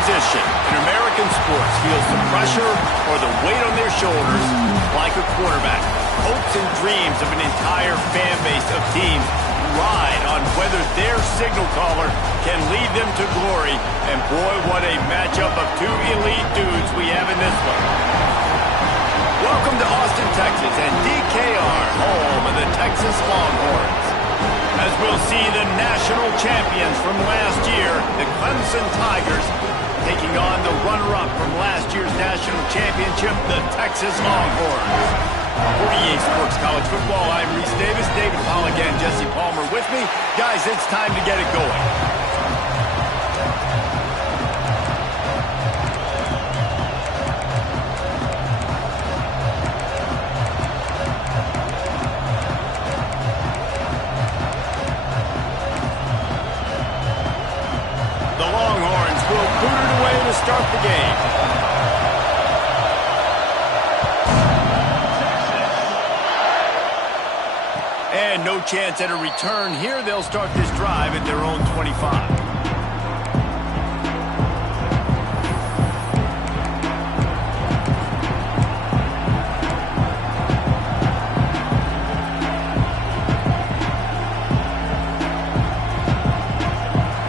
position in American sports feels the pressure or the weight on their shoulders like a quarterback. Hopes and dreams of an entire fan base of teams ride on whether their signal caller can lead them to glory. And boy, what a matchup of two elite dudes we have in this one. Welcome to Austin, Texas, and DKR, home of the Texas Longhorns. As we'll see the national champions from last year, the Clemson Tigers, taking on the runner-up from last year's national championship, the Texas Longhorns. For EA Sports College Football, I'm Reese Davis, David Pollack, and Jesse Palmer with me. Guys, it's time to get it going. The Longhorns will boot it away to start the game. And no chance at a return here. They'll start this drive at their own 25.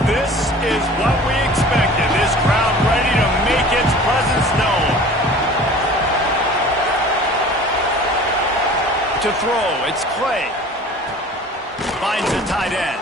This is what we expected. This crowd ready to make its presence known. To throw, it's Clay. Finds the tight end.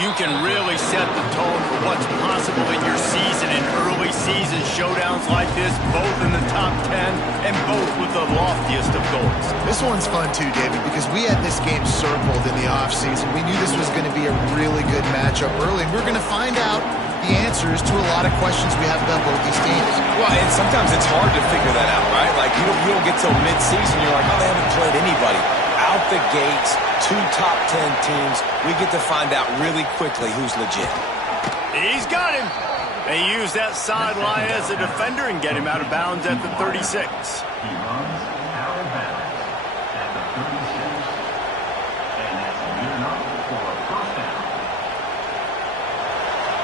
You can really set the tone for what's possible in your season in early season showdowns like this, both in the top 10 and both with the loftiest of goals. This one's fun too, David, because we had this game circled in the offseason. We knew this was going to be a really good matchup early, and we're going to find out the answers to a lot of questions we have about both these teams. Well, and sometimes it's hard to figure that out, right? Like, you don't get till mid-season, you're like, oh, they haven't played anybody. Out the gates, two top 10 teams, we get to find out really quickly who's legit. He's got him. They use that sideline as a defender and get him out of bounds at the 36. He runs out of bounds at the 36. And that's good enough for a first down.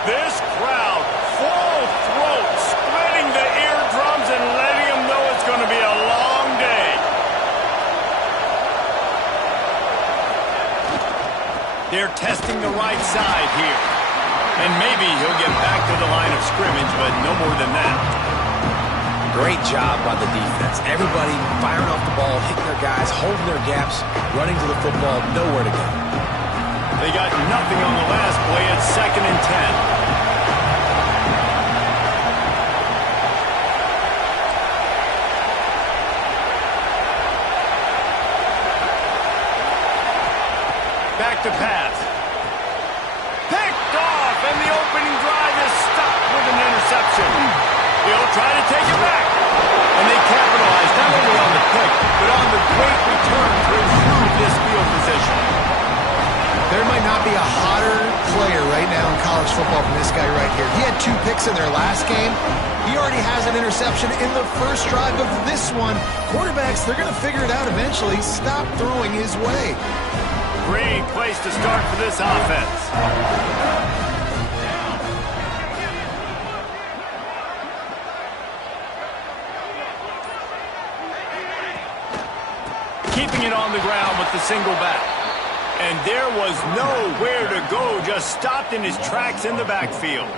This crowd, full throat, splitting the eardrums and letting them know it's going to be a long day. They're testing the right side here. And maybe he'll get back to the line of scrimmage, but no more than that. Great job by the defense. Everybody firing off the ball, hitting their guys, holding their gaps, running to the football, nowhere to go. They got nothing on the last play. It's 2nd and 10. Back to pass. Picked off, and the opening drive is stopped with an interception. He'll try to take it back. And they capitalize not only on the pick, but on the great return to improve this field position. There might not be a hotter player right now in college football than this guy right here. He had 2 picks in their last game. He already has an interception in the first drive of this one. Quarterbacks, they're going to figure it out eventually. Stop throwing his way. Great place to start for this offense. Keeping it on the ground with the single back. And there was nowhere to go, just stopped in his tracks in the backfield.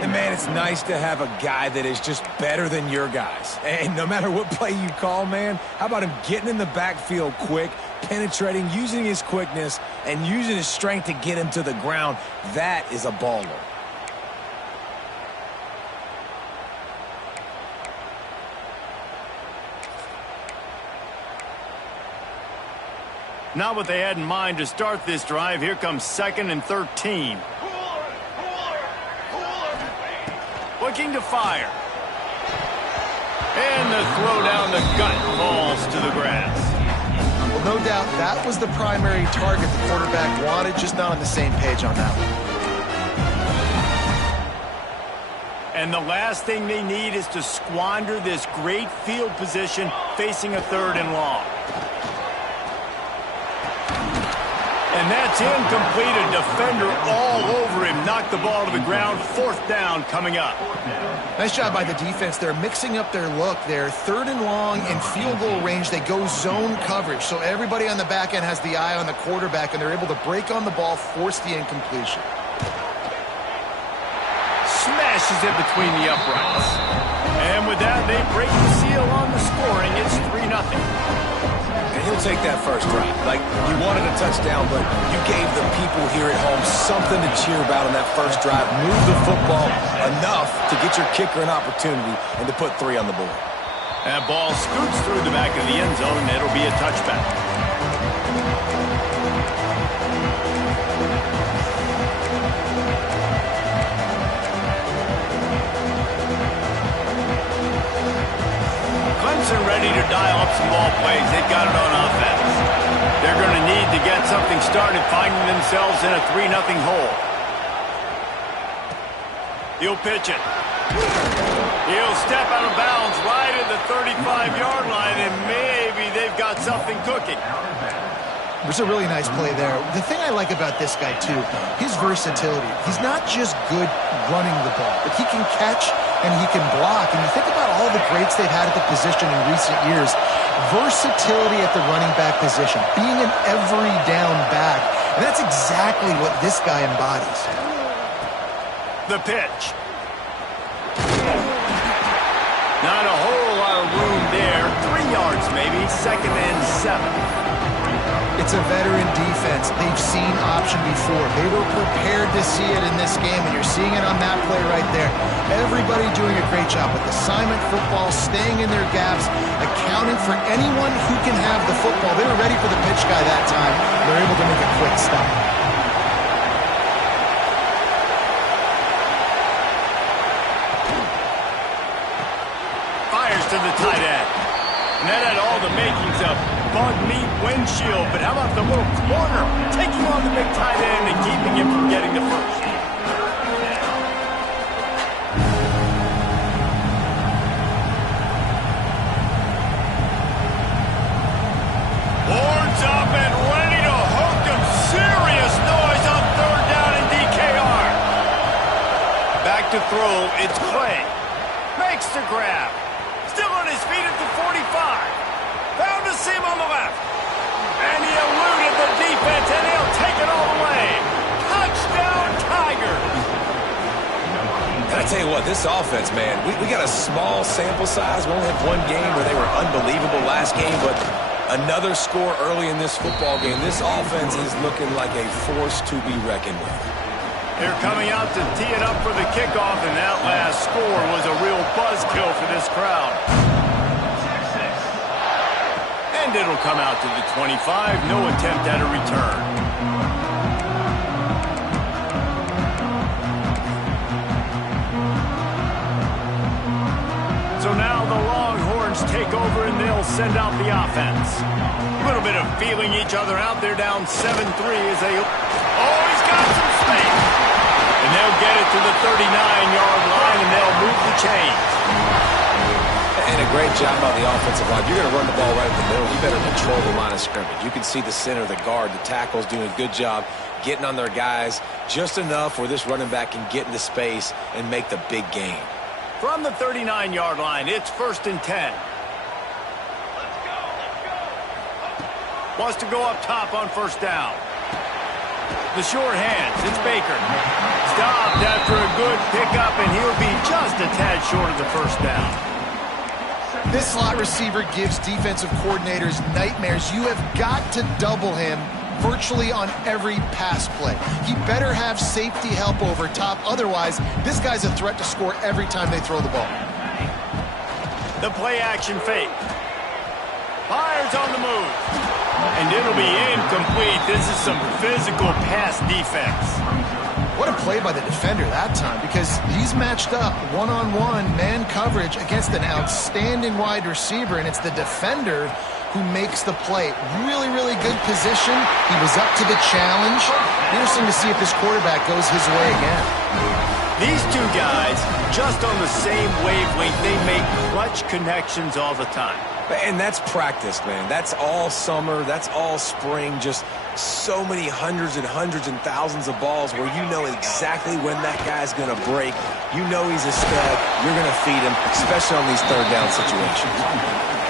And, man, it's nice to have a guy that is just better than your guys. And no matter what play you call, man, how about him getting in the backfield quick, penetrating, using his quickness, and using his strength to get him to the ground? That is a baller. Not what they had in mind to start this drive. Here comes 2nd and 13. Looking to fire. And the throw down the gut falls to the grass. Well, no doubt that was the primary target the quarterback wanted, just not on the same page on that one. And the last thing they need is to squander this great field position facing a 3rd and long. And that's incomplete. A defender all over him. Knocked the ball to the ground. 4th down coming up. Nice job by the defense. They're mixing up their look. They're 3rd and long in field goal range. They go zone coverage. So everybody on the back end has the eye on the quarterback, and they're able to break on the ball, force the incompletion. Smashes it between the uprights. And with that, they break the seal on the scoring. It's 3-0. And he'll take that first drive. Like, you wanted a touchdown, but you gave the people here at home something to cheer about on that first drive. Move the football enough to get your kicker an opportunity and to put 3 on the board. That ball scoots through the back of the end zone, and it'll be a touchback. Clemson ready to dial up some ball plays. They've got it on offense. They're going to need to get something started, finding themselves in a 3-0 hole. He'll pitch it. He'll step out of bounds right at the 35-yard line, and maybe they've got something cooking. It was a really nice play there. The thing I like about this guy, too, his versatility. He's not just good running the ball, but he can catch and he can block. And you think about all the greats they've had at the position in recent years. Versatility at the running back position, being an every down back. And that's exactly what this guy embodies. The pitch. Not a whole lot of room there. 3 yards maybe, 2nd and 7. It's a veteran defense. They've seen option before. They were prepared to see it in this game, and you're seeing it on that play right there. Everybody doing a great job with assignment football, staying in their gaps, accounting for anyone who can have the football. They were ready for the pitch guy that time. They're able to make a quick stop. Fires to the tight end. And that had all the makings of bug meat windshield, but how about the little corner taking on the big tight end and keeping him from getting the first? Horns up and ready to hook him. Serious noise on 3rd down and DKR. Back to throw, it's Clay. Makes the grab. Still on his feet at the 45. Found a seam on the left. And he eluded the defense, and he'll take it all the way. Touchdown, Tigers. And I tell you what, this offense, man, we got a small sample size. We only had one game where they were unbelievable last game, but another score early in this football game. This offense is looking like a force to be reckoned with. They're coming out to tee it up for the kickoff, and that last score was a real buzzkill for this crowd. And it'll come out to the 25. No attempt at a return. So now the Longhorns take over, and they'll send out the offense. A little bit of feeling each other out. They're down 7-3 as they... Oh, he's got some space. And they'll get it to the 39-yard line, and they'll move the chains. And a great job on the offensive line. You're going to run the ball right in the middle. You better control the line of scrimmage. You can see the center, the guard, the tackles doing a good job getting on their guys just enough where this running back can get into space and make the big gain. From the 39-yard line, it's 1st and 10. Wants to go up top on 1st down. The short hands, it's Baker. Stopped after a good pickup, and he'll be just a tad short of the 1st down. This slot receiver gives defensive coordinators nightmares. You have got to double him virtually on every pass play. He better have safety help over top. Otherwise, this guy's a threat to score every time they throw the ball. The play action fake. Fires on the move. And it'll be incomplete. This is some physical pass defense. What a play by the defender that time, because he's matched up one-on-one man coverage against an outstanding wide receiver, and it's the defender who makes the play. Really, really good position. He was up to the challenge. Interesting to see if this quarterback goes his way again. These two guys, just on the same wavelength, they make clutch connections all the time. And that's practice, man. That's all summer. That's all spring. Just so many hundreds and thousands of balls where you know exactly when that guy's going to break. You know he's a stud. You're going to feed him, especially on these third down situations.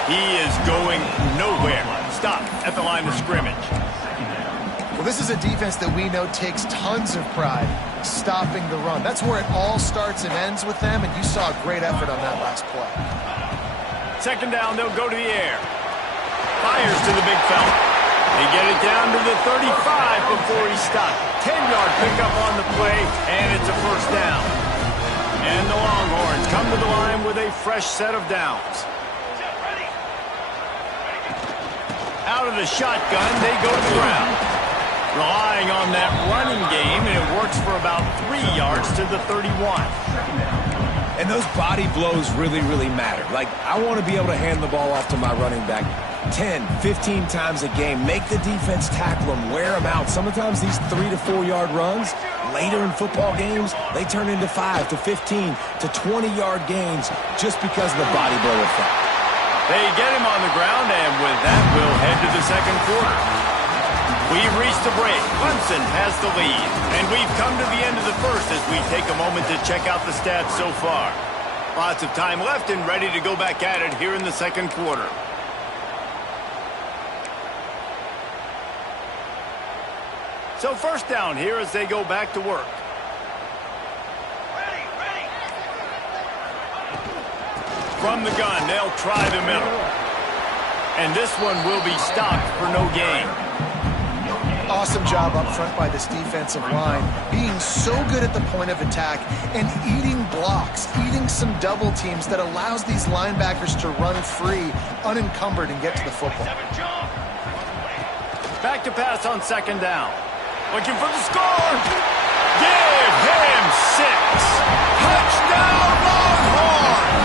He is going nowhere. Stop at the line of scrimmage. Well, this is a defense that we know takes tons of pride stopping the run. That's where it all starts and ends with them, and you saw a great effort on that last play. Second down, they'll go to the air. Fires to the big fella. They get it down to the 35 before he stopped. 10-yard pickup on the play, and it's a first down. And the Longhorns come to the line with a fresh set of downs. Out of the shotgun, they go to the ground. Relying on that running game, and it works for about 3 yards to the 31. And those body blows really, really matter. Like, I want to be able to hand the ball off to my running back 10, 15 times a game. Make the defense tackle them, wear them out. Sometimes these 3 to 4 yard runs, later in football games, they turn into 5 to 15 to 20-yard gains just because of the body blow effect. They get him on the ground, and with that, we'll head to the second quarter. We've reached the break. Clemson has the lead. And we've come to the end of the first as we take a moment to check out the stats so far. Lots of time left and ready to go back at it here in the second quarter. So first down here as they go back to work. From the gun, they'll try the middle. And this one will be stopped for no gain. Awesome job up front by this defensive line, being so good at the point of attack and eating blocks, eating some double teams that allows these linebackers to run free, unencumbered, and get to the football. Back to pass on second down. Looking for the score. Give him 6. Touchdown, Longhorns!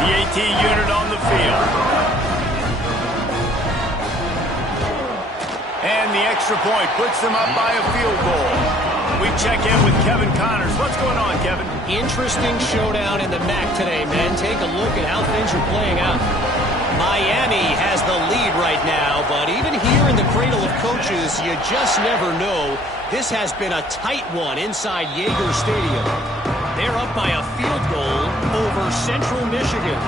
The AT unit on the field. And the extra point puts them up by a field goal. We check in with Kevin Connors. What's going on, Kevin? Interesting showdown in the MAC today, man. Take a look at how things are playing out. Miami has the lead right now, but even here in the cradle of coaches, you just never know. This has been a tight one inside Yager Stadium. They're up by a field goal over Central Michigan.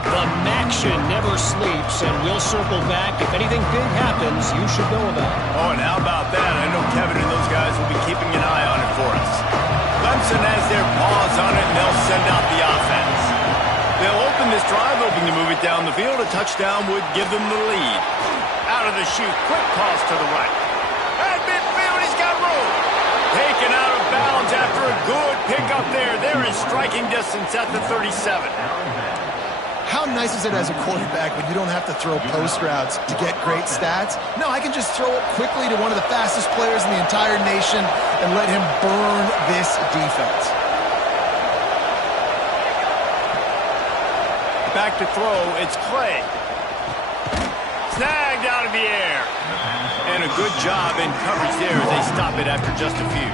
The MACtion never sleeps, and we'll circle back. If anything big happens, you should know about it. Oh, and how about that? I know Kevin and those guys will be keeping an eye on it for us. Clemson has their paws on it, and they'll send out the offense. They'll open this drive, hoping to move it down the field. A touchdown would give them the lead. Out of the chute, quick toss to the right. At midfield, he's got room. Taken out of bounds after a good pickup there. They're in striking distance at the 37. How nice is it as a quarterback when you don't have to throw post routes to get great stats? No, I can just throw it quickly to one of the fastest players in the entire nation and let him burn this defense. Back to throw, it's Clay. Snagged out of the air. And a good job in coverage there as they stop it after just a few.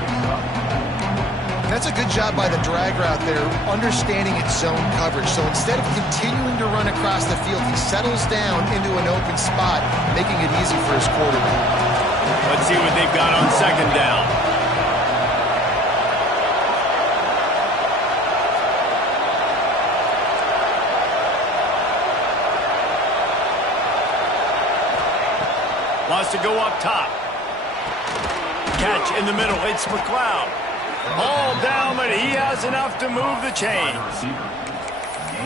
That's a good job by the drag route there, understanding its zone coverage. So instead of continuing to run across the field, he settles down into an open spot, making it easy for his quarterback. Let's see what they've got on second down. Wants to go up top. Catch in the middle. It's McLeod. All down, but he has enough to move the chains.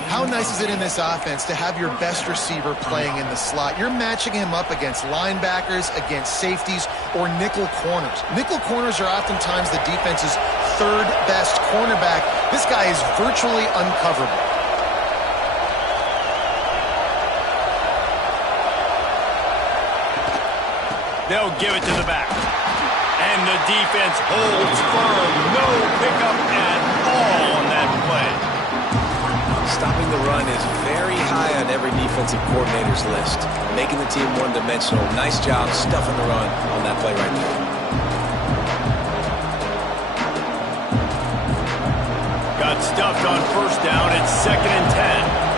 How nice is it in this offense to have your best receiver playing in the slot? You're matching him up against linebackers, against safeties, or nickel corners. Nickel corners are oftentimes the defense's third best cornerback. This guy is virtually uncoverable. They'll give it to the back. And the defense holds firm. No pickup at all on that play. Stopping the run is very high on every defensive coordinator's list. Making the team one-dimensional. Nice job stuffing the run on that play right there. Got stuffed on first down. It's 2nd and 10.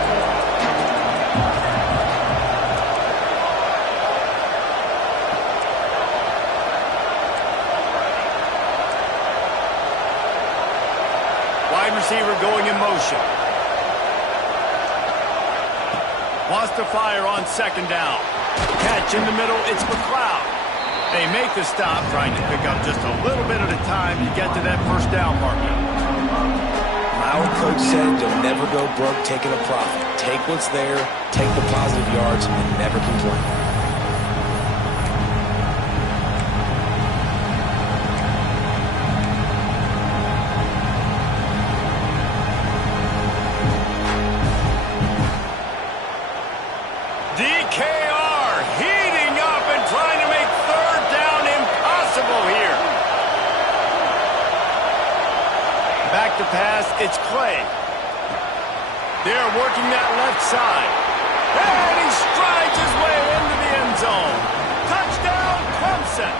Wide receiver going in motion. Wants to fire on 2nd down. Catch in the middle, it's McLeod. They make the stop, trying to pick up just a little bit at a time to get to that first down marker. My old coach said you'll never go broke taking a profit. Take what's there, take the positive yards, and never complain. DKR heating up and trying to make 3rd down impossible here. Back to pass, it's Clay. They're working that left side. And he strides his way into the end zone. Touchdown, Clemson.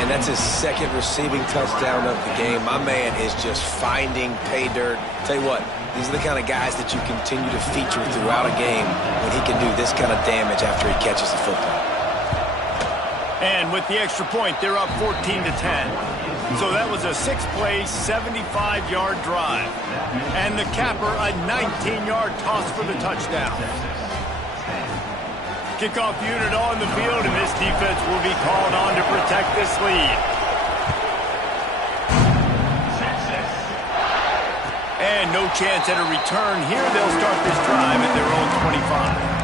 And that's his 2nd receiving touchdown of the game. My man is just finding pay dirt. Tell you what, these are the kind of guys that you continue to feature throughout a game when he can do this kind of damage after he catches the football. And with the extra point, they're up 14-10. So that was a 6-play, 75-yard drive. And the capper, a 19-yard toss for the touchdown. Kickoff unit on the field, and this defense will be called on to protect this lead. And no chance at a return here. They'll start this drive at their own 25.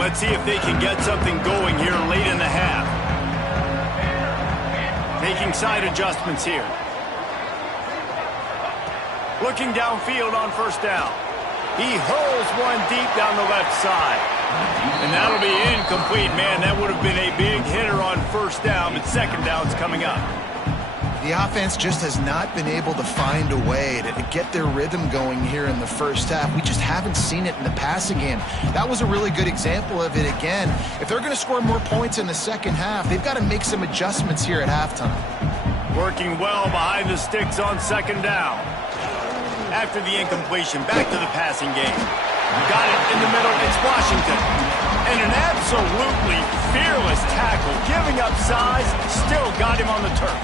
Let's see if they can get something going here late in the half. Making side adjustments here. Looking downfield on first down. He hurls one deep down the left side. And that'll be incomplete, man. That would have been a big hitter on first down, but 2nd down's coming up. The offense just has not been able to find a way to get their rhythm going here in the first half. We just haven't seen it in the passing game. That was a really good example of it again. If they're going to score more points in the second half, they've got to make some adjustments here at halftime. Working well behind the sticks on 2nd down. After the incompletion, back to the passing game. Got it in the middle, it's Washington. And an absolutely fearless tackle, giving up size, still got him on the turf.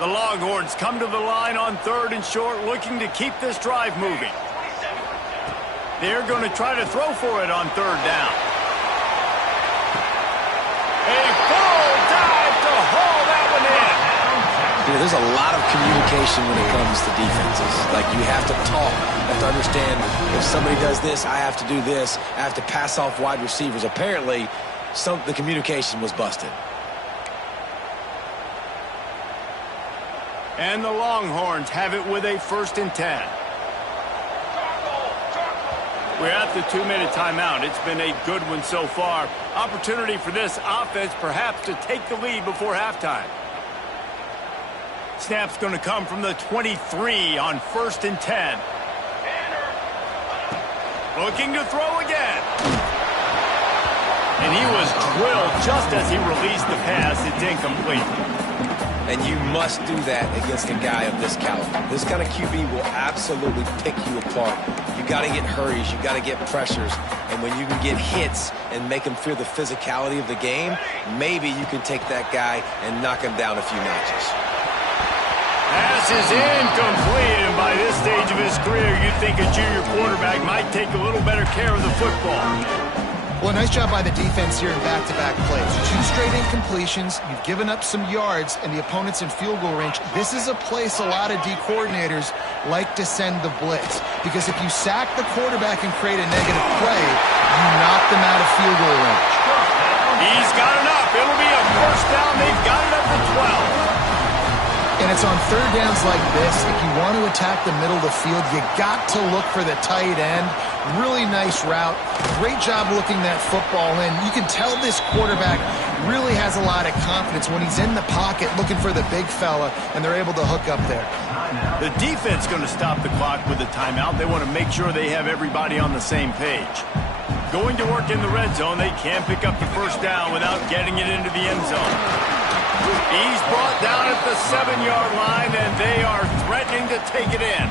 The Longhorns come to the line on 3rd and short, looking to keep this drive moving. They're going to try to throw for it on 3rd down. A full dive to haul that one in. You know, there's a lot of communication when it comes to defenses. Like, you have to talk. You have to understand if somebody does this, I have to do this. I have to pass off wide receivers. Apparently, the communication was busted. And the Longhorns have it with a 1st and 10. We're at the 2-minute timeout. It's been a good one so far. Opportunity for this offense perhaps to take the lead before halftime. Snap's going to come from the 23 on 1st and 10. Looking to throw again. And he was drilled just as he released the pass. It's incomplete. And you must do that against a guy of this caliber. This kind of QB will absolutely pick you apart. You got to get hurries. You got to get pressures. And when you can get hits and make him feel the physicality of the game, maybe you can take that guy and knock him down a few notches. Pass is incomplete, and by this stage of his career, you'd think a junior quarterback might take a little better care of the football. Well, nice job by the defense here in back-to-back plays. 2 straight incompletions, you've given up some yards, and the opponent's in field goal range. This is a place a lot of D coordinators like to send the blitz, because if you sack the quarterback and create a negative play, you knock them out of field goal range. He's got enough. It'll be a 1st down. They've got it up to 12. And it's on third downs like this. If you want to attack the middle of the field, you got to look for the tight end. Really nice route. Great job looking that football in. You can tell this quarterback really has a lot of confidence when he's in the pocket looking for the big fella, and they're able to hook up there. The defense going to stop the clock with a timeout. They want to make sure they have everybody on the same page. Going to work in the red zone, they can't pick up the first down without getting it into the end zone. He's brought down at the 7-yard line, and they are threatening to take it in.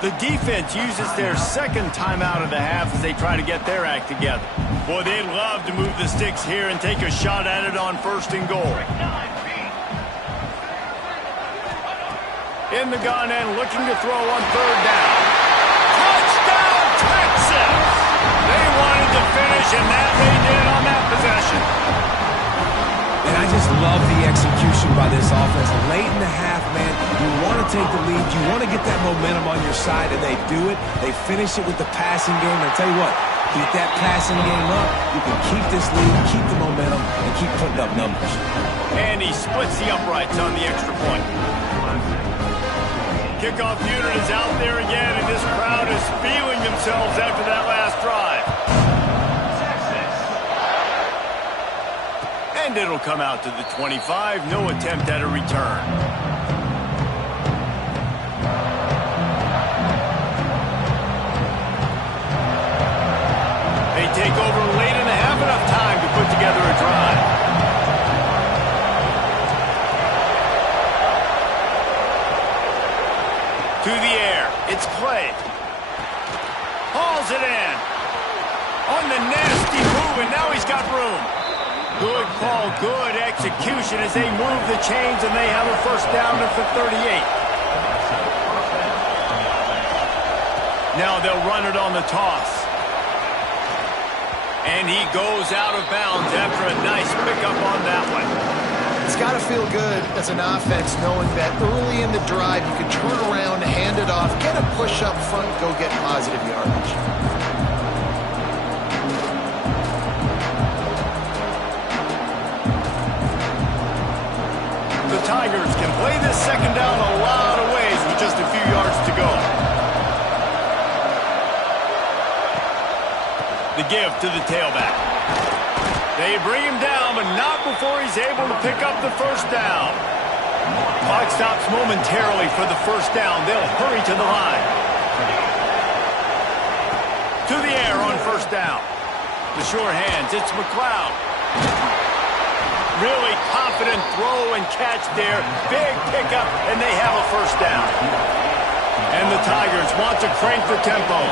The defense uses their second timeout of the half as they try to get their act together. Boy, they'd love to move the sticks here and take a shot at it on 1st and goal. In the gun and looking to throw on 3rd down. Touchdown, Texas! They wanted to finish, and that they did on that possession. And I just love the execution by this offense. Late in the half, man, you want to take the lead. You want to get that momentum on your side, and they do it. They finish it with the passing game. And I'll tell you what, keep that passing game up. You can keep this lead, keep the momentum, and keep putting up numbers. And he splits the uprights on the extra point. Kickoff unit is out there again, and this crowd is feeling themselves after that last drive. And it'll come out to the 25. No attempt at a return. They take over late in the half, enough time to put together a drive. To the air. It's Clay. Hauls it in. On the nasty move, and now he's got room. Good call, good execution as they move the chains, and they have a first down at the 38. Now they'll run it on the toss. And he goes out of bounds after a nice pickup on that one. It's got to feel good as an offense knowing that early in the drive you can turn around, hand it off, get a push up front, go get positive yardage. The Tigers can play this second down a lot of ways with just a few yards to go. The give to the tailback. They bring him down, but not before he's able to pick up the first down. Clock stops momentarily for the first down. They'll hurry to the line. To the air on first down. The sure hands, it's McLeod. Really confident throw and catch there. Big pickup, and they have a first down. And the Tigers want to crank the tempo.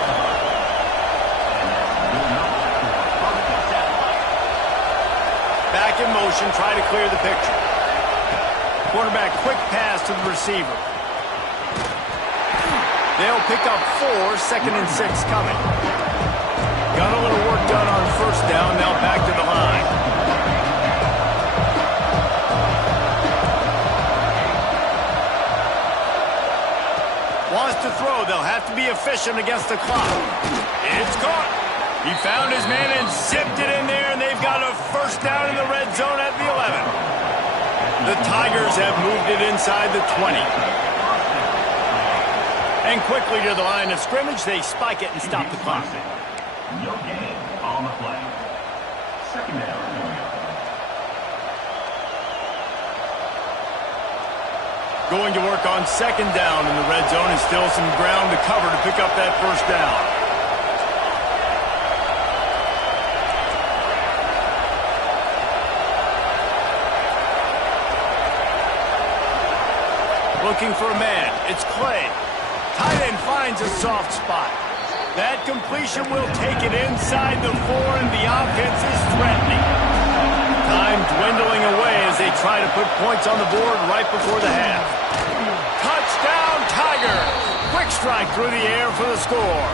Back in motion, try to clear the picture. Quarterback quick pass to the receiver. They'll pick up 4, 2nd and 6 coming. Got a little work done on first down, now back to the line. Wants to throw. They'll have to be efficient against the clock. It's caught. He found his man and zipped it in there, and they've got a first down in the red zone at the 11. The Tigers have moved it inside the 20. And quickly to the line of scrimmage, they spike it and stop the clock. No gain on the play. Second down. Going to work on second down in the red zone, and still some ground to cover to pick up that first down. Looking for a man. It's Clay. Tight end finds a soft spot. That completion will take it inside the 4, and the offense is threatening. Time dwindling away as they try to put points on the board right before the half. Touchdown, Tigers! Quick strike through the air for the score.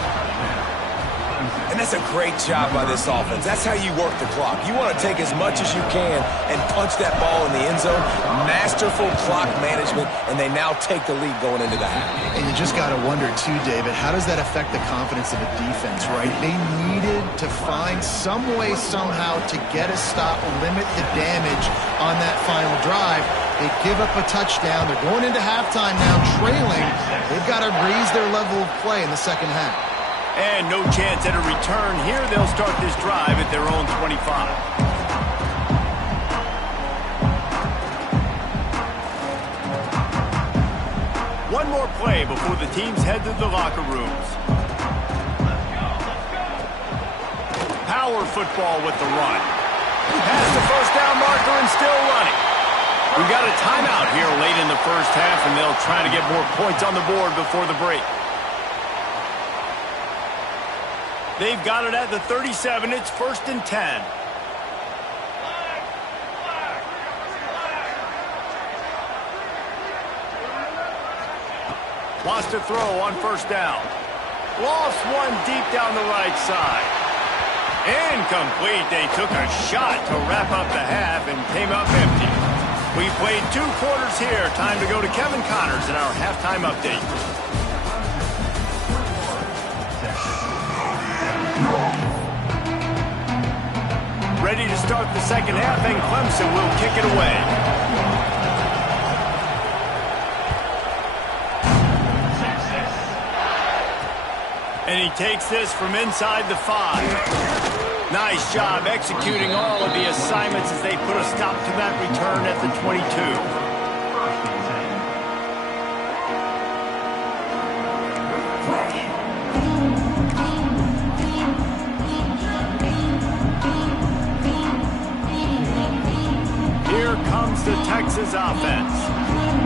And that's a great job by this offense. That's how you work the clock. You want to take as much as you can and punch that ball in the end zone. Masterful clock management, and they now take the lead going into the half. And you just got to wonder, too, David, how does that affect the confidence of a defense, right? They needed to find some way, somehow, to get a stop, limit the damage on that final drive. They give up a touchdown. They're going into halftime now, trailing. They've got to raise their level of play in the second half. And no chance at a return here. They'll start this drive at their own 25. One more play before the teams head to the locker rooms. Power football with the run. Past the first down marker and still running. We've got a timeout here late in the first half, and they'll try to get more points on the board before the break. They've got it at the 37. It's 1st and 10. Wants to throw on 1st down. Lost one deep down the right side. Incomplete. They took a shot to wrap up the half and came up empty. We played 2 quarters here. Time to go to Kevin Connors in our halftime update. Ready to start the second half, and Clemson will kick it away. And he takes this from inside the 5. Nice job executing all of the assignments as they put a stop to that return at the 22. Here comes the Texas offense.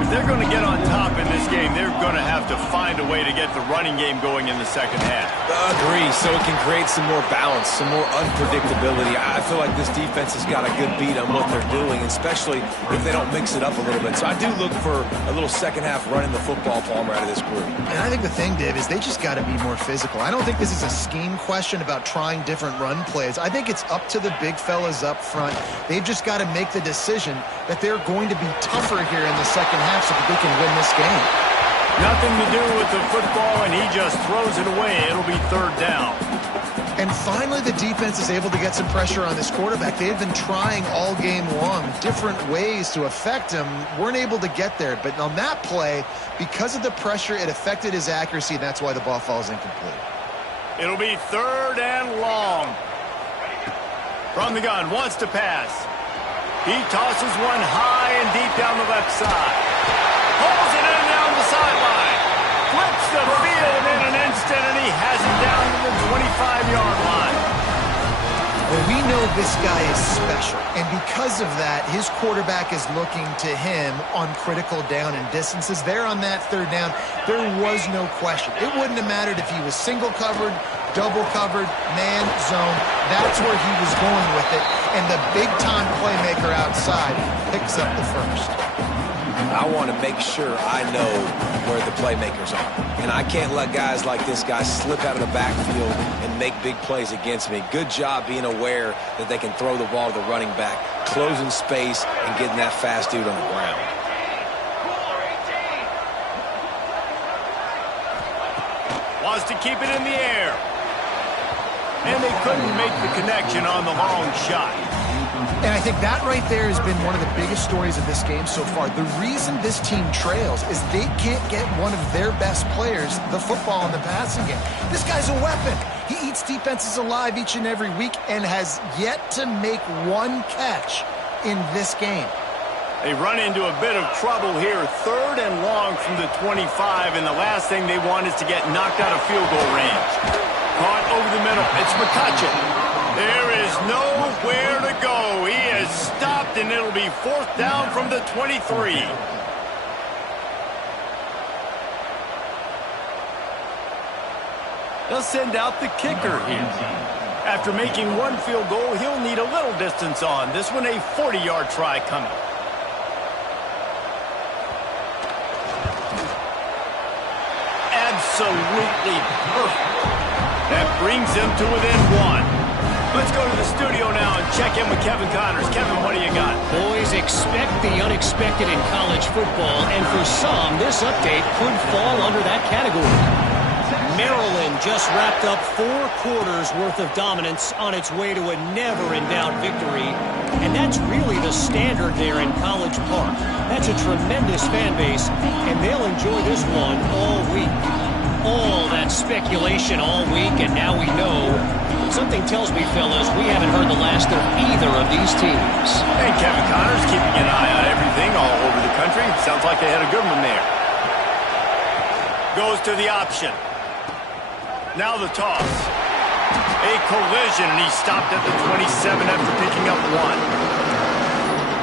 If they're going to get on top in this game, they're going to have to find a way to get the running game going in the second half. Agree, so it can create some more balance, some more unpredictability. I feel like this defense has got a good beat on what they're doing, especially if they don't mix it up a little bit. So I do look for a little second half running the football Palmer out of this group. And I think the thing, Dave, is they just got to be more physical. I don't think this is a scheme question about trying different run plays. I think it's up to the big fellas up front. They've just got to make the decision that they're going to be tougher here in the second half so that they can win this game. Nothing to do with the football, and he just throws it away. It'll be 3rd down. And finally, the defense is able to get some pressure on this quarterback. They've been trying all game long different ways to affect him. Weren't able to get there. But on that play, because of the pressure, it affected his accuracy, and that's why the ball falls incomplete. It'll be 3rd and long. From the gun, wants to pass. He tosses one high and deep down the left side. Pulls it in down the sideline. Flips the field in an instant, and he has it down to the 25-yard line. Well, we know this guy is special, and because of that, his quarterback is looking to him on critical down and distances. There on that 3rd down, there was no question. It wouldn't have mattered if he was single covered, double covered, man, zone. That's where he was going with it, and the big-time playmaker outside picks up the 1st. I want to make sure I know where the playmakers are. And I can't let guys like this guy slip out of the backfield and make big plays against me. Good job being aware that they can throw the ball to the running back, closing space, and getting that fast dude on the ground. Wants to keep it in the air. And they couldn't make the connection on the long shot. And I think that right there has been one of the biggest stories of this game so far. The reason this team trails is they can't get one of their best players the football in the passing game. This guy's a weapon. He eats defenses alive each and every week and has yet to make one catch in this game. They run into a bit of trouble here. 3rd and long from the 25, and the last thing they want is to get knocked out of field goal range. Caught over the middle. It's McCutcheon. There is nowhere to go. He is stopped, and it'll be 4th down from the 23. They'll send out the kicker here. After making one field goal, he'll need a little distance on. This one a 40-yard try coming. Absolutely perfect. That brings them to within 1. Let's go to the studio now and check in with Kevin Connors. Kevin, what do you got? Boys, expect the unexpected in college football, and for some, this update could fall under that category. Maryland just wrapped up 4 quarters worth of dominance on its way to a never-in-doubt victory. And that's really the standard there in College Park. That's a tremendous fan base, and they'll enjoy this one all week. All that speculation all week, and now we know. Something tells me, fellas, we haven't heard the last of either of these teams. And Kevin Connor's keeping an eye on everything all over the country. Sounds like they had a good one there. Goes to the option. Now the toss. A collision, and he stopped at the 27 after picking up 1.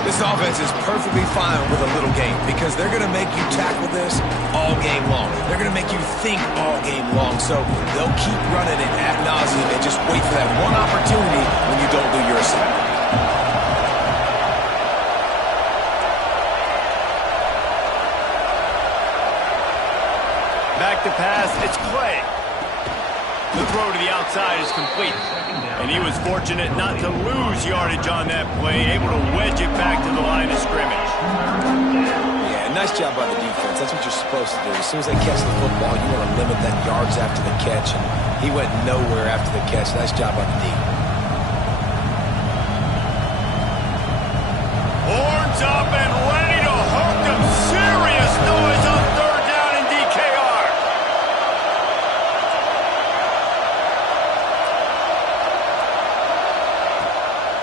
This offense is perfectly fine with a little game because they're going to make you tackle this all game long. They're going to make you think all game long. So they'll keep running it ad nauseum and just wait for that one opportunity when you don't do your assignment. Back to pass, it's Clay. The throw to the outside is complete. And he was fortunate not to lose yardage on that play, able to wedge it back to the line of scrimmage. Yeah, nice job by the defense. That's what you're supposed to do. As soon as they catch the football, you want to limit that yards after the catch. And he went nowhere after the catch. Nice job by the D. Horns up and ready to hook them. Serious noise on third down in DKR.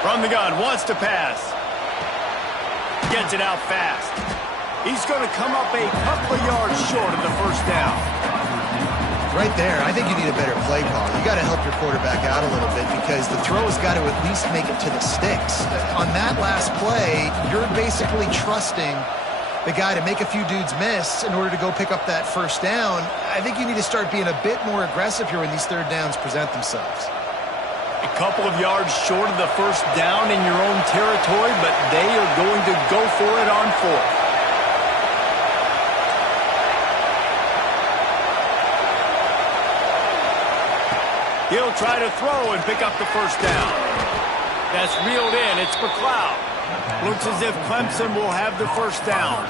From the gun, wants to pass. Gets it out fast. He's going to come up a couple of yards short of the first down. Right there, I think you need a better play call. You got to help your quarterback out a little bit because the throw has got to at least make it to the sticks. On that last play, you're basically trusting the guy to make a few dudes miss in order to go pick up that first down. I think you need to start being a bit more aggressive here when these third downs present themselves. A couple of yards short of the first down in your own territory, but they are going to go for it on fourth. He'll try to throw and pick up the first down. That's reeled in. It's McLeod. Looks as if Clemson will have the first down.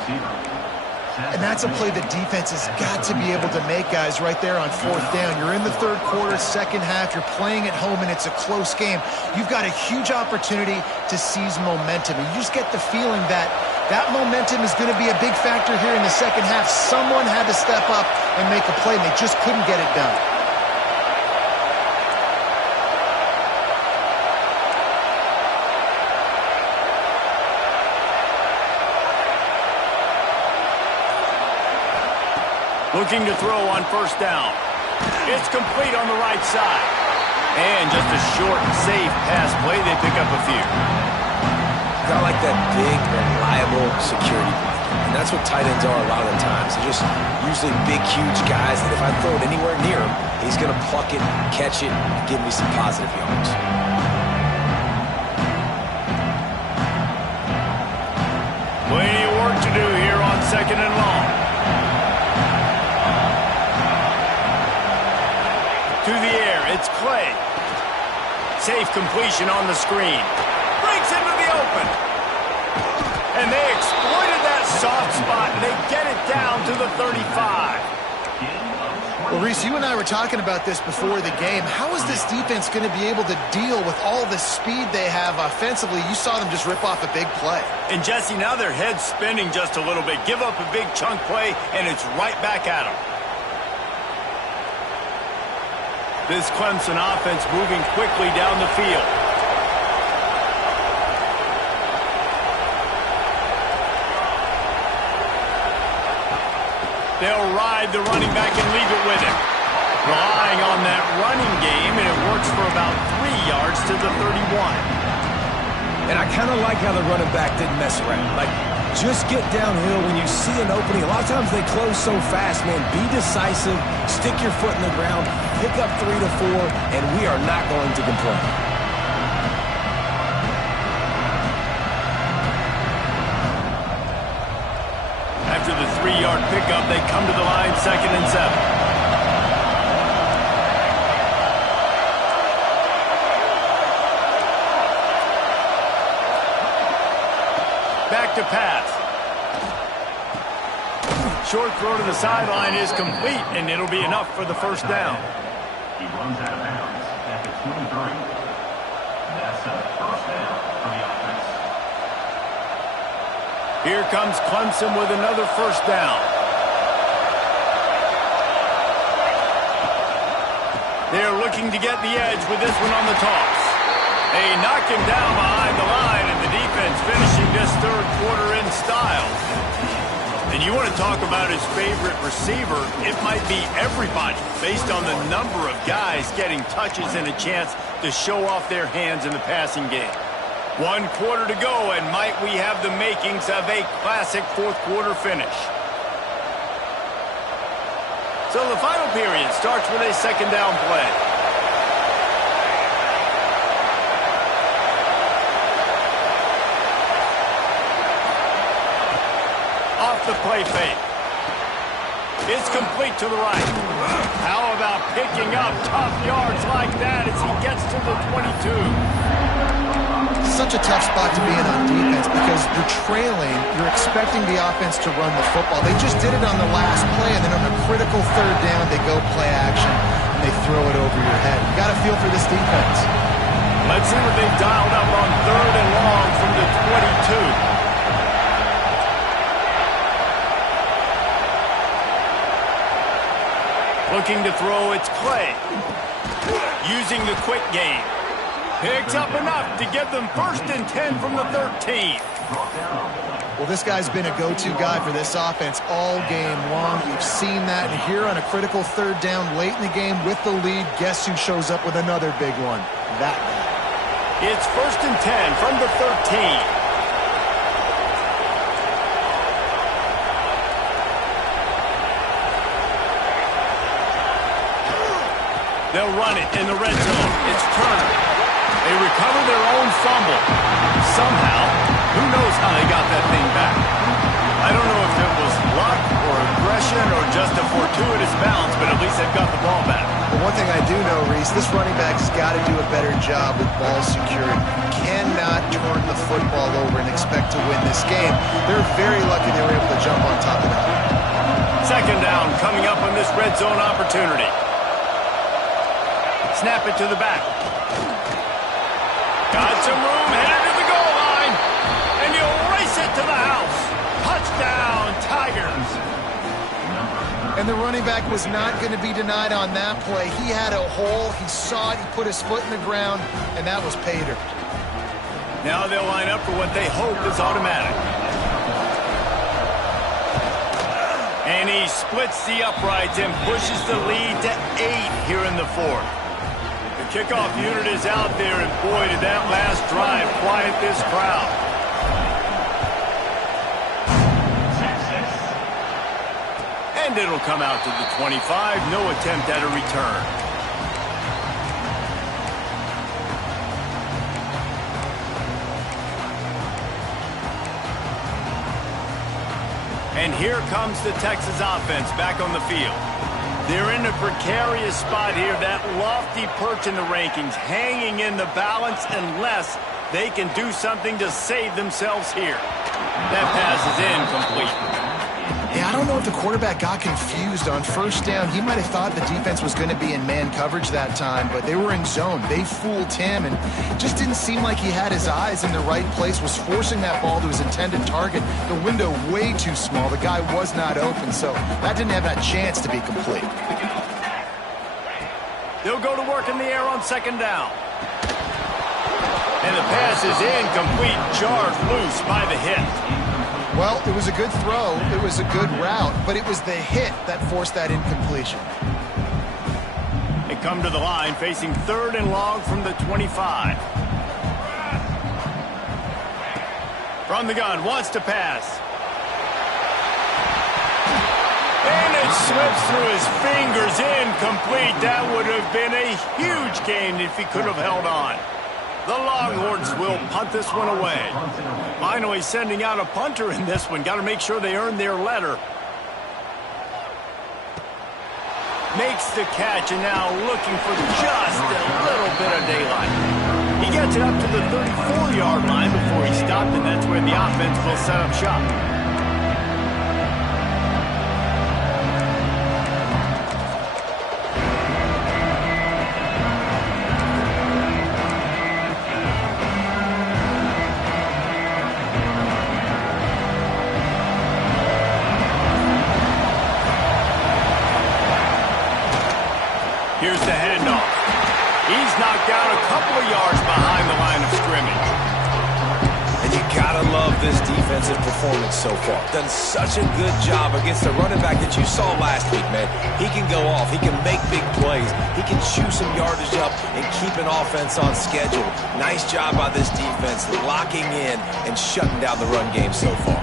And that's a play the defense has got to be able to make, guys, right there on fourth down. You're in the third quarter, second half. You're playing at home, and it's a close game. You've got a huge opportunity to seize momentum. And you just get the feeling that that momentum is going to be a big factor here in the second half. Someone had to step up and make a play, and they just couldn't get it done. Looking to throw on first down. It's complete on the right side. And just a short, safe pass play. They pick up a few. Got like that big, reliable security blanket. And that's what tight ends are a lot of the times. They're just usually big, huge guys that if I throw it anywhere near him, he's going to pluck it, catch it, and give me some positive yards. Plenty of work to do here on second and long. To the air, it's Clay. Safe completion on the screen. Breaks into the open. And they exploited that soft spot, and they get it down to the 35. Well, Reese, you and I were talking about this before the game. How is this defense going to be able to deal with all the speed they have offensively? You saw them just rip off a big play. And, Jesse, now their head's spinning just a little bit. Give up a big chunk play, and it's right back at them. This Clemson offense moving quickly down the field. They'll ride the running back and leave it with him. Relying on that running game, and it works for about 3 yards to the 31. And I kind of like how the running back didn't mess around. Like, just get downhill when you see an opening. A lot of times they close so fast, man. Be decisive, stick your foot in the ground, pick up 3 to 4, and we are not going to complain. After the 3-yard pickup, they come to the line, 2nd and 7. Back to pass. short throw to the sideline is complete, and it'll be enough for the first down. He runs out of bounds at the 23. That's a first down for the offense. Here comes Clemson with another first down. They're looking to get the edge with this one on the toss. They knock him down behind the line, and the defense finishing this third quarter in style. And you want to talk about his favorite receiver, it might be everybody based on the number of guys getting touches and a chance to show off their hands in the passing game. 1 quarter to go, and might we have the makings of a classic fourth quarter finish. So the final period starts with a second down play. Off the play fake. It's complete to the right. How about picking up tough yards like that as he gets to the 22? Such a tough spot to be in on defense because you're trailing, you're expecting the offense to run the football. They just did it on the last play, and then on a critical third down, they go play action, and they throw it over your head. You got to feel for this defense. Let's see what they've dialed up on third and long from the 22. Looking to throw, it's Clay. Using the quick game. Picks up enough to give them first and 10 from the 13. Well, this guy's been a go-to guy for this offense all game long. We've seen that. And here on a critical third down late in the game with the lead, guess who shows up with another big one? That guy. It's first and 10 from the 13. They'll run it in the red zone. It's Turner. They recover their own fumble. Somehow, who knows how they got that thing back. I don't know if it was luck or aggression or just a fortuitous bounce, but at least they've got the ball back. But one thing I do know, Reese, this running back's got to do a better job with ball security. Cannot turn the football over and expect to win this game. They're very lucky they were able to jump on top of that. Second down coming up on this red zone opportunity. Snap it to the back. Got some room, headed to the goal line, and you race it to the house. Touchdown, Tigers. And the running back was not going to be denied on that play. He had a hole, he saw it, he put his foot in the ground, and that was pay dirt. Now they'll line up for what they hope is automatic. And he splits the uprights and pushes the lead to 8 here in the fourth. Kickoff unit is out there, and boy, did that last drive quiet this crowd. And it'll come out to the 25. No attempt at a return. And here comes the Texas offense back on the field. They're in a precarious spot here, that lofty perch in the rankings, hanging in the balance unless they can do something to save themselves here. That pass is incomplete. Yeah, I don't know if the quarterback got confused on first down. He might have thought the defense was going to be in man coverage that time, but they were in zone. They fooled him, and just didn't seem like he had his eyes in the right place, was forcing that ball to his intended target. The window way too small. The guy was not open, so that didn't have that chance to be complete. They'll go to work in the air on second down. And the pass is incomplete, jarred loose by the hit. Well, it was a good throw, it was a good route, but it was the hit that forced that incompletion. They come to the line facing third and long from the 25. From the gun, wants to pass. And it slips through his fingers, incomplete. That would have been a huge gain if he could have held on. The Longhorns will punt this one away. Finally sending out a punter in this one. Got to make sure they earn their letter. Makes the catch, and now looking for just a little bit of daylight. He gets it up to the 34-yard line before he stopped, and that's where the offense will set up shop. there's the handoff. He's knocked down a couple of yards behind the line of scrimmage. And you gotta love this defensive performance so far. Done such a good job against the running back that you saw last week, man. He can go off. He can make big plays. He can chew some yardage up and keep an offense on schedule. Nice job by this defense locking in and shutting down the run game so far.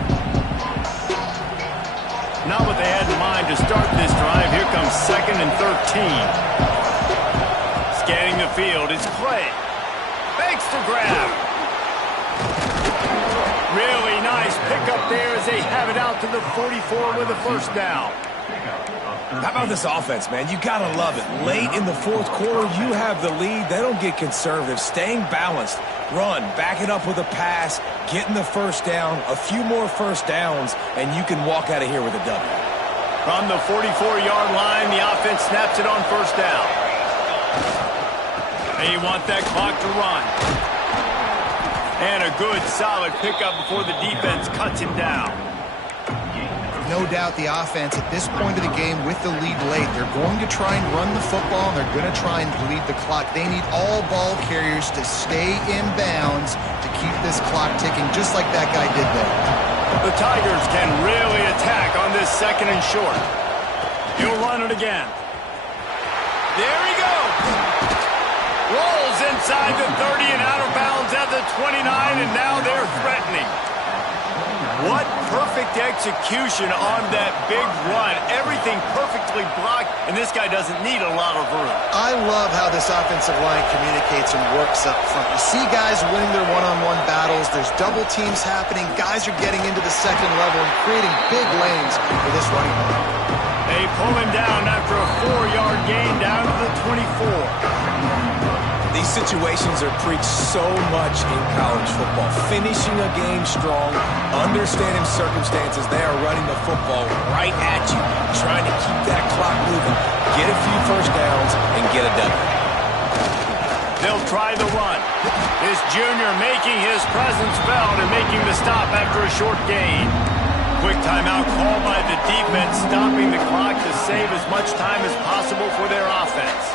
Not what they had in mind to start this drive. Here comes 2nd and 13. Scanning the field, it's Clay. Fakes the grab. Really nice pickup there as they have it out to the 44 with a first down. How about this offense, man? You gotta love it. Late in the fourth quarter, you have the lead. They don't get conservative. Staying balanced. Run, back it up with a pass, getting the first down, a few more first downs, and you can walk out of here with a W. From the 44-yard line, the offense snaps it on first down. They want that clock to run. And a good, solid pickup before the defense cuts him down. No doubt the offense at this point of the game with the lead late, they're going to try and run the football, and they're going to try and bleed the clock. They need all ball carriers to stay in bounds to keep this clock ticking, just like that guy did there. The Tigers can really attack on this 2nd and short. He'll run it again. There he goes. Rolls inside the 30 and out of bounds at the 29, and now they're threatening. What perfect execution on that big run. Everything perfectly blocked, and this guy doesn't need a lot of room. I love how this offensive line communicates and works up front. You see guys winning their one-on-one battles. There's double teams happening. Guys are getting into the second level and creating big lanes for this running back. They pull him down after a 4-yard gain down to the 24. These situations are preached so much in college football. Finishing a game strong, understanding circumstances. They are running the football right at you, trying to keep that clock moving, get a few first downs, and get a W. They'll try the run. This junior making his presence felt and making the stop after a short gain. Quick timeout called by the defense, stopping the clock to save as much time as possible for their offense.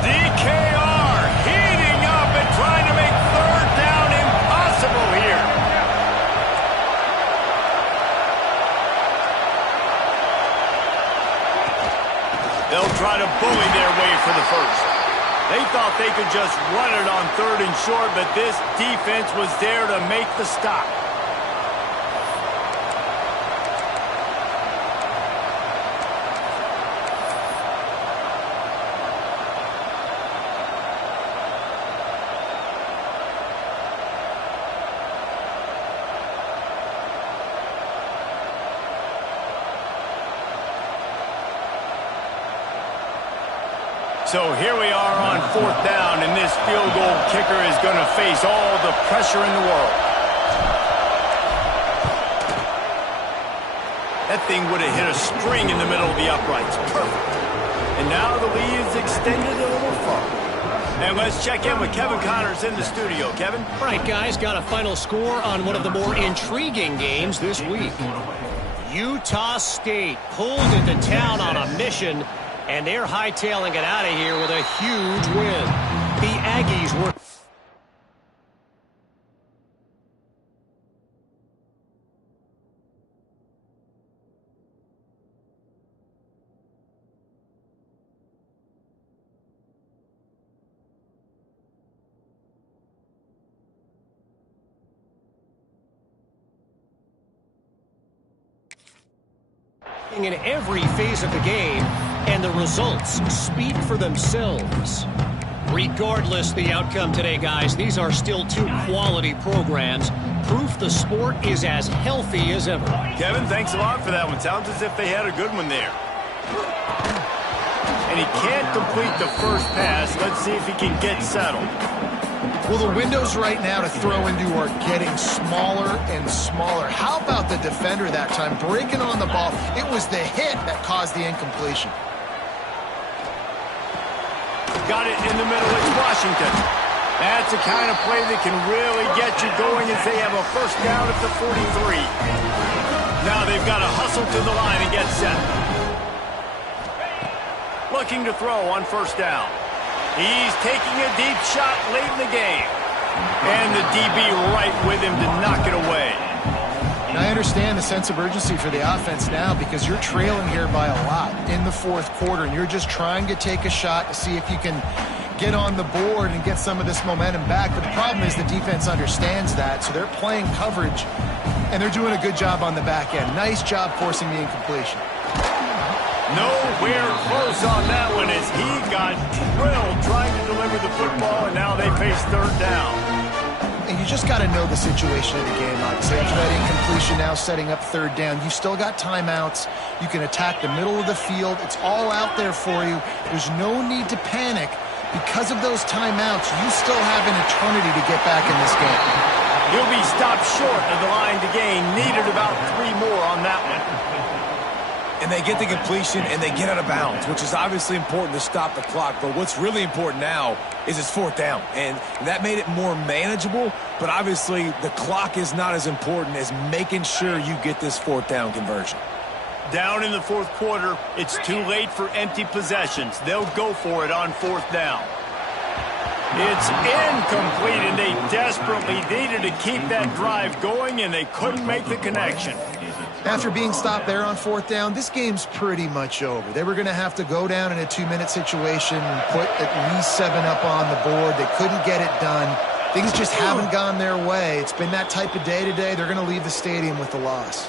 DKR heating up and trying to make third down impossible here. They'll try to bully their way for the first. They thought they could just run it on 3rd and short, but this defense was there to make the stop. So here we are on 4th down, and this field goal kicker is going to face all the pressure in the world. That thing would have hit a string in the middle of the uprights. Perfect. And now the lead is extended a little further. And let's check in with Kevin Connors in the studio. Kevin? All right, guys, got a final score on one of the more intriguing games this week. Utah State pulled into town on a mission, and they're hightailing it out of here with a huge win. The Aggies were... in every phase of the game, and the results speak for themselves. Regardless the outcome today, guys, these are still two quality programs. Proof the sport is as healthy as ever. Kevin, thanks a lot for that one. Sounds as if they had a good one there. And he can't complete the first pass. Let's see if he can get settled. Well, the windows right now to throw into are getting smaller and smaller. How about the defender that time breaking on the ball? It was the hit that caused the incompletion. Got it in the middle. It's Washington. That's the kind of play that can really get you going as they have a first down at the 43. Now they've got to hustle to the line and get set. Looking to throw on first down. He's taking a deep shot late in the game. And the DB right with him to knock it away. And I understand the sense of urgency for the offense now because you're trailing here by a lot in the fourth quarter, and you're just trying to take a shot to see if you can get on the board and get some of this momentum back. But the problem is the defense understands that, so they're playing coverage, and they're doing a good job on the back end. Nice job forcing the incompletion. Nowhere close on that one as he got drilled trying to deliver the football, and now they face third down. And you just got to know the situation of the game, obviously. After that incompletion, now setting up third down. You still got timeouts. You can attack the middle of the field. It's all out there for you. There's no need to panic. Because of those timeouts, you still have an eternity to get back in this game. He'll be stopped short of the line to gain. Needed about 3 more on that one. And they get the completion, and they get out of bounds, which is obviously important to stop the clock. But what's really important now is it's fourth down. And that made it more manageable, but obviously the clock is not as important as making sure you get this fourth down conversion. Down in the fourth quarter, it's too late for empty possessions. They'll go for it on fourth down. It's incomplete, and they desperately needed to keep that drive going, and they couldn't make the connection. After being stopped there on fourth down, this game's pretty much over. They were going to have to go down in a 2-minute situation, put at least 7 up on the board. They couldn't get it done. Things just haven't gone their way. It's been that type of day today. They're going to leave the stadium with the loss.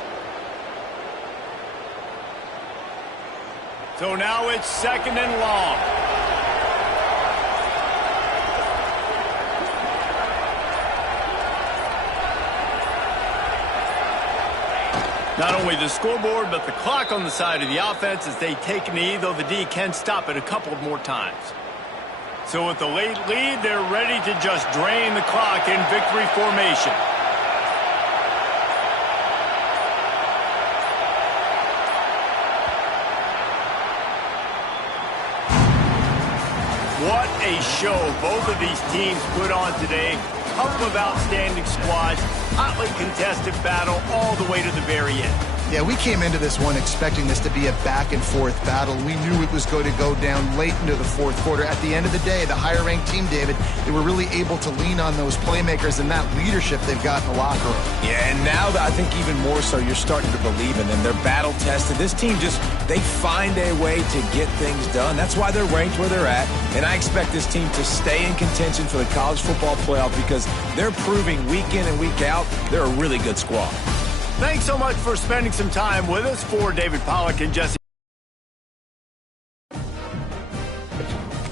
So now it's second and long. Not only the scoreboard, but the clock on the side of the offense as they take a knee, though the D can stop it a couple more times. So with the late lead, they're ready to just drain the clock in victory formation. What a show both of these teams put on today. Couple of outstanding squads, hotly contested battle all the way to the very end. Yeah, we came into this one expecting this to be a back-and-forth battle. We knew it was going to go down late into the fourth quarter. At the end of the day, the higher-ranked team, David, they were really able to lean on those playmakers and that leadership they've got in the locker room. Yeah, and now I think even more so, you're starting to believe in them. They're battle-tested. This team they find a way to get things done. That's why they're ranked where they're at, and I expect this team to stay in contention for the college football playoff because they're proving week in and week out they're a really good squad. Thanks so much for spending some time with us. For David Pollack and Jesse